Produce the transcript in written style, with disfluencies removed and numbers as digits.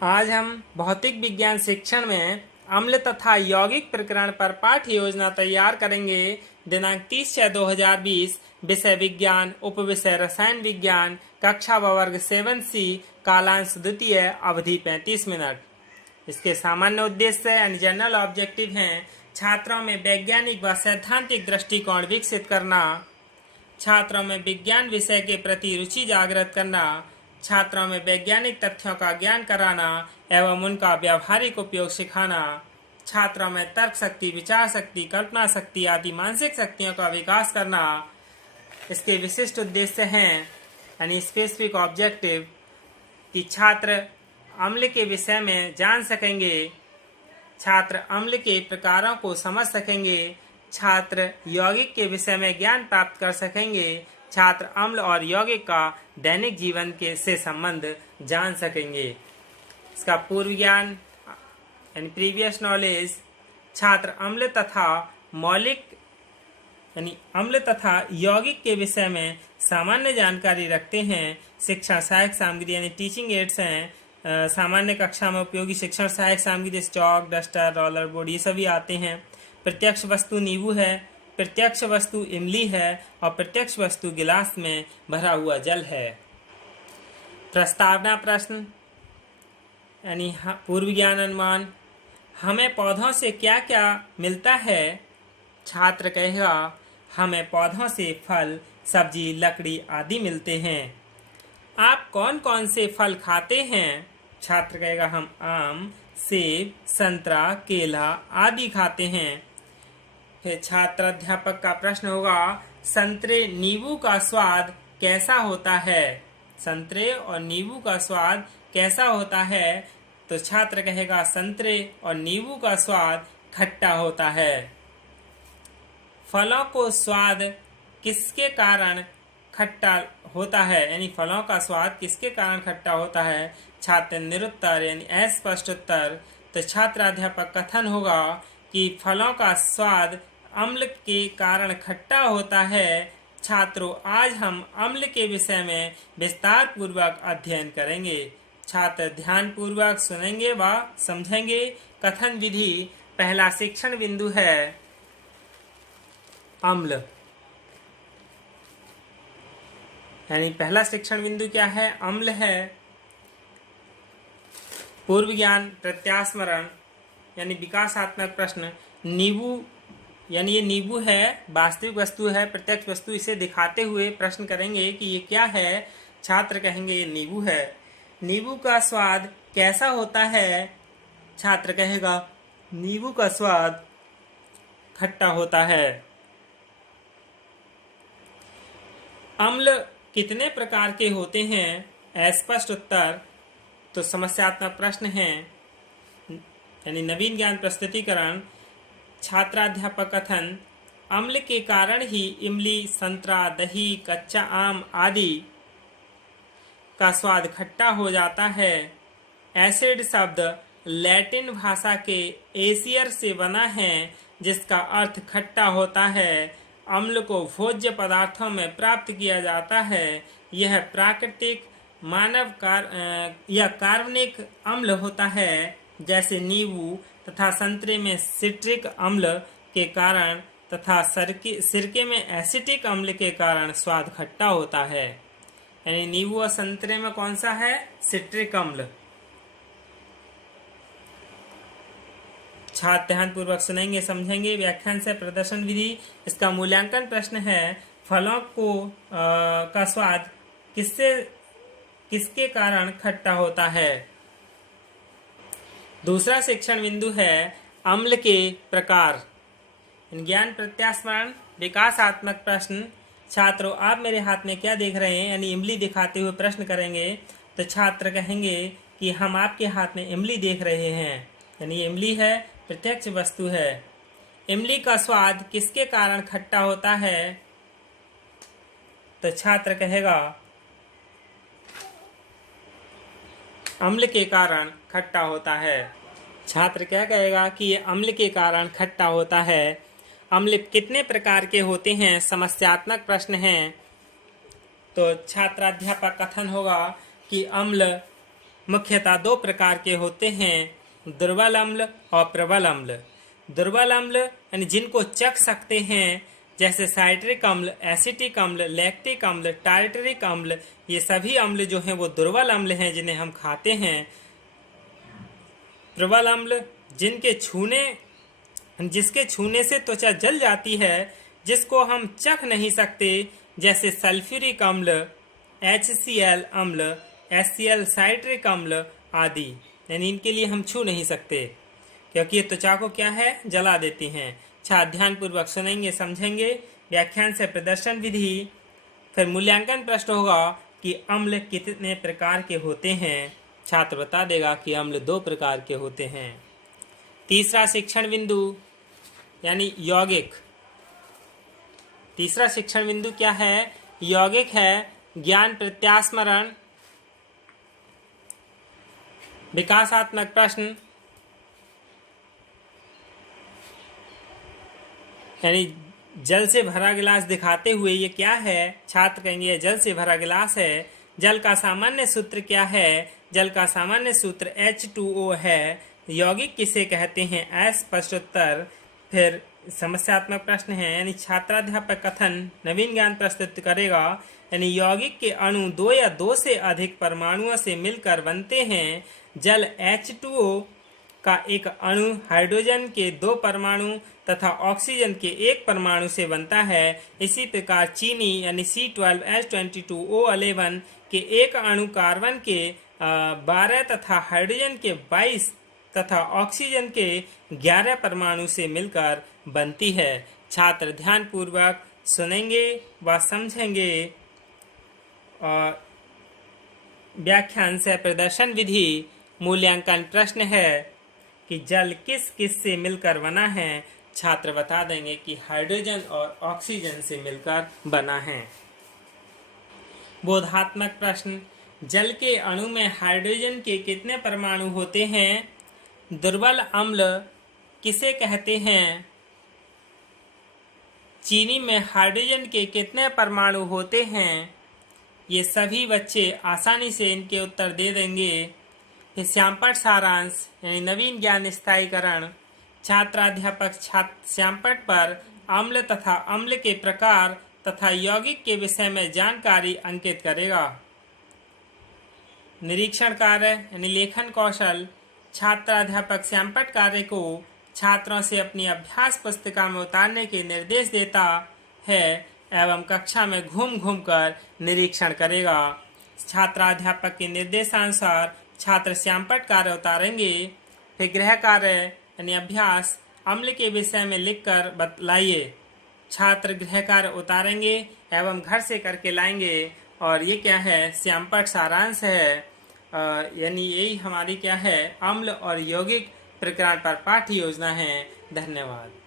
आज हम भौतिक विज्ञान शिक्षण में अम्ल तथा यौगिक प्रकरण पर पाठ्य योजना तैयार करेंगे। दिनांक 30/6/2020, विषय विज्ञान, उपविषय रसायन विज्ञान, कक्षा वर्ग 7C, कालांश द्वितीय, अवधि 35 मिनट। इसके सामान्य उद्देश्य यानी जनरल ऑब्जेक्टिव हैं: छात्रों में वैज्ञानिक व सैद्धांतिक दृष्टिकोण विकसित करना, छात्रों में विज्ञान विषय के प्रति रुचि जागृत करना, छात्रों में वैज्ञानिक तथ्यों का ज्ञान कराना एवं उनका व्यावहारिक उपयोग सिखाना, छात्रों में तर्क शक्ति, विचार शक्ति, कल्पना शक्ति आदि मानसिक शक्तियों का विकास करना। इसके विशिष्ट उद्देश्य हैं यानी स्पेसिफिक ऑब्जेक्टिव कि छात्र अम्ल के विषय में जान सकेंगे, छात्र अम्ल के प्रकारों को समझ सकेंगे, छात्र यौगिक के विषय में ज्ञान प्राप्त कर सकेंगे, छात्र अम्ल और यौगिक का दैनिक जीवन के से संबंध जान सकेंगे। इसका पूर्व ज्ञान यानी प्रीवियस नॉलेज, छात्र अम्ल तथा मौलिक यानी अम्ल तथा यौगिक के विषय में सामान्य जानकारी रखते हैं। शिक्षण सहायक सामग्री यानी टीचिंग एड्स हैं, सामान्य कक्षा में उपयोगी शिक्षण सहायक सामग्री जैसे चौक, डस्टर, रोलर बोर्ड ये सभी आते हैं। प्रत्यक्ष वस्तु नींबू है, प्रत्यक्ष वस्तु इमली है और प्रत्यक्ष वस्तु गिलास में भरा हुआ जल है। प्रस्तावना प्रश्न यानी पूर्व ज्ञान अनुमान: हमें पौधों से क्या क्या मिलता है? छात्र कहेगा हमें पौधों से फल, सब्जी, लकड़ी आदि मिलते हैं। आप कौन कौन से फल खाते हैं? छात्र कहेगा हम आम, सेब, संतरा, केला आदि खाते हैं। फिर छात्र अध्यापक का प्रश्न होगा संतरे नींबू का स्वाद कैसा होता है? संतरे और नींबू का स्वाद कैसा होता है? तो छात्र कहेगा संतरे और नींबू का स्वाद खट्टा होता है। फलों को स्वाद किसके कारण खट्टा होता है यानी फलों का स्वाद किसके कारण खट्टा होता है? छात्र निरुत्तर यानी अस्पष्ट उत्तर। तो छात्र अध्यापक कथन होगा कि फलों का स्वाद अम्ल के कारण खट्टा होता है। छात्रों, आज हम अम्ल के विषय में विस्तार पूर्वक अध्ययन करेंगे। छात्र ध्यान पूर्वक सुनेंगे व समझेंगे। कथन विधि: पहला शिक्षण बिंदु है अम्ल यानी पहला शिक्षण बिंदु क्या है? अम्ल है। पूर्व ज्ञान प्रत्यास्मरण यानी विकासात्मक प्रश्न: नींबू यानी ये नींबू है, वास्तविक वस्तु है, प्रत्यक्ष वस्तु, इसे दिखाते हुए प्रश्न करेंगे कि ये क्या है? छात्र कहेंगे ये नींबू है। नींबू का स्वाद कैसा होता है? छात्र कहेगा नींबू का स्वाद खट्टा होता है। अम्ल कितने प्रकार के होते हैं? अस्पष्ट उत्तर। तो समस्यात्मक प्रश्न है यानी नवीन ज्ञान प्रस्तुतिकरण। छात्राध्यापक कथन: अम्ल के कारण ही इमली, संतरा, दही, कच्चा आम आदि का स्वाद खट्टा हो जाता है। एसिड शब्द लैटिन भाषा के एसियर से बना है जिसका अर्थ खट्टा होता है। अम्ल को भोज्य पदार्थों में प्राप्त किया जाता है। यह प्राकृतिक, मानव या कार्बनिक अम्ल होता है जैसे नींबू तथा संतरे में सिट्रिक अम्ल के कारण तथा सिरके में एसिटिक अम्ल के कारण स्वाद खट्टा होता है। यानी नींबू और संतरे में कौन सा है? सिट्रिक अम्ल। छात्र ध्यान पूर्वक सुनेंगे, समझेंगे। व्याख्यान से प्रदर्शन विधि: इसका मूल्यांकन प्रश्न है फलों को का स्वाद किसके कारण खट्टा होता है? दूसरा शिक्षण बिंदु है अम्ल के प्रकार। ज्ञान प्रत्यास्मरण विकासात्मक प्रश्न: छात्रों, आप मेरे हाथ में क्या देख रहे हैं? यानी इमली दिखाते हुए प्रश्न करेंगे। तो छात्र कहेंगे कि हम आपके हाथ में इमली देख रहे हैं। यानी इमली है, प्रत्यक्ष वस्तु है। इमली का स्वाद किसके कारण खट्टा होता है? तो छात्र कहेगा अम्ल के कारण खट्टा होता है। छात्र क्या कहेगा कि ये अम्ल के कारण खट्टा होता है। अम्ल कितने प्रकार के होते हैं? समस्यात्मक प्रश्न है। तो छात्राध्यापक कथन होगा कि अम्ल मुख्यतः दो प्रकार के होते हैं, दुर्बल अम्ल और प्रबल अम्ल। दुर्बल अम्ल यानी जिनको चख सकते हैं, जैसे साइट्रिक अम्ल, एसिटिक अम्ल, लैक्टिक अम्ल, टार्टरिक अम्ल, ये सभी अम्ल जो हैं वो दुर्बल अम्ल हैं जिन्हें हम खाते हैं। प्रबल अम्ल जिसके छूने से त्वचा जल जाती है, जिसको हम चख नहीं सकते, जैसे सल्फ्यूरिक अम्ल, HCl अम्ल, HCl साइट्रिक अम्ल आदि, यानी इनके लिए हम छू नहीं सकते क्योंकि ये त्वचा को क्या है, जला देती हैं। छात्र ध्यानपूर्वक सुनेंगे, समझेंगे। व्याख्यान से प्रदर्शन विधि, फिर मूल्यांकन प्रश्न होगा कि अम्ल कितने प्रकार के होते हैं। छात्र बता देगा कि अम्ल 2 प्रकार के होते हैं। तीसरा शिक्षण बिंदु यानी यौगिक। तीसरा शिक्षण बिंदु क्या है? यौगिक है ज्ञान प्रत्यास्मरण, विकासात्मक प्रश्न, यानी जल से भरा गिलास दिखाते हुए ये क्या है? छात्र कहेंगे जल से भरा गिलास है। जल का सामान्य सूत्र क्या है? जल का सामान्य सूत्र H2O है। यौगिक किसे कहते हैं? अस्पष्टोत्तर। फिर समस्यात्मक प्रश्न है, यानी छात्राध्यापक कथन नवीन ज्ञान प्रस्तुत करेगा। यानी यौगिक के अणु 2 या 2 से अधिक परमाणुओं से मिलकर बनते हैं। जल H2O का एक अणु हाइड्रोजन के 2 परमाणु तथा ऑक्सीजन के 1 परमाणु से बनता है। इसी प्रकार चीनी यानी C12H22O11 के एक अणु कार्बन के 12 तथा हाइड्रोजन के 22 तथा ऑक्सीजन के 11 परमाणु से मिलकर बनती है। छात्र ध्यानपूर्वक सुनेंगे व समझेंगे। और व्याख्यान से प्रदर्शन विधि, मूल्यांकन प्रश्न है कि जल किस किस से मिलकर बना है। छात्र बता देंगे कि हाइड्रोजन और ऑक्सीजन से मिलकर बना है। बोधात्मक प्रश्न, जल के अणु में हाइड्रोजन के कितने परमाणु होते हैं? दुर्बल अम्ल किसे कहते हैं? चीनी में हाइड्रोजन के कितने परमाणु होते हैं? ये सभी बच्चे आसानी से इनके उत्तर दे देंगे। फिर श्यामपट्ट सारांश यानी नवीन ज्ञान स्थायीकरण, छात्राध्यापक श्यामपट्ट पर अम्ल तथा अम्ल के प्रकार तथा यौगिक के विषय में जानकारी अंकित करेगा। निरीक्षण कार्य यानी लेखन कौशल, छात्राध्यापक श्यामपट्ट कार्य को छात्रों से अपनी अभ्यास पुस्तिका में उतारने के निर्देश देता है एवं कक्षा में घूम घूम कर निरीक्षण करेगा। छात्राध्यापक के निर्देशानुसार छात्र श्यामपट्ट कार्य उतारेंगे। फिर गृह कार्य यानी अभ्यास, अम्ल के विषय में लिखकर बतलाइए। छात्र गृह कार्य उतारेंगे एवं घर से करके लाएंगे। और ये क्या है? श्यामपट्ट सारांश है। यानी यही हमारी क्या है? अम्ल और यौगिक प्रकरण पर पाठ्य योजना है। धन्यवाद।